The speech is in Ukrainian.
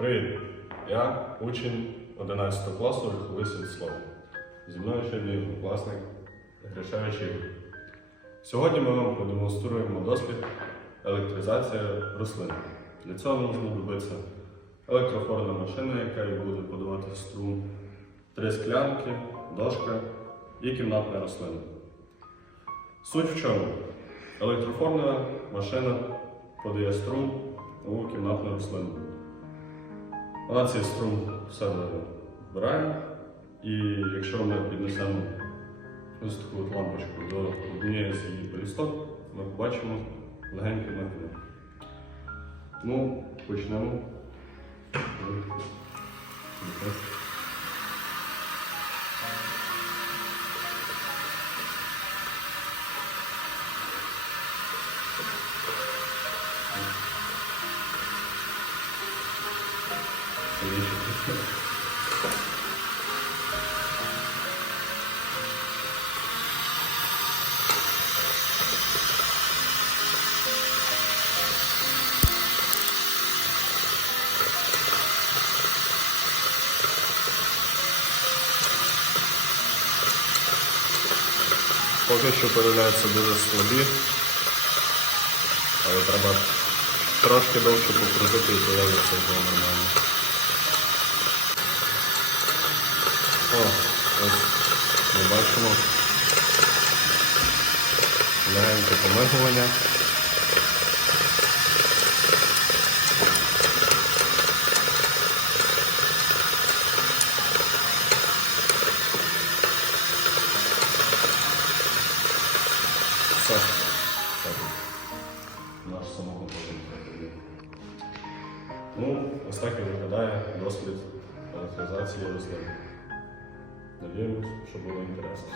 Привіт! Я учень 11 класу Верховий Святослав. Зі мною мій однокласник Гришевич. Сьогодні ми вам продемонструємо дослід електризація рослин. Для цього нам знадобиться електрофорна машина, яка буде подавати струм, три склянки, дошка і кімнатна рослина. Суть в чому? Електрофорна машина подає струм у кімнатну рослину. Вона цей струм в себе вбирає, і якщо ми піднесемо ось таку от лампочку до однієї з її полісток, ми побачимо легеньке нагрів. Тому почнемо. Поки що появляються дуже слабі, але треба трошки довше покрутити і появляться вже нормально. О, ось ми бачимо легеньке помигування. Все. Наш самоготовий. Ну, ось так і виглядає дослід електризації рослин. Надіємось, що було інтересно.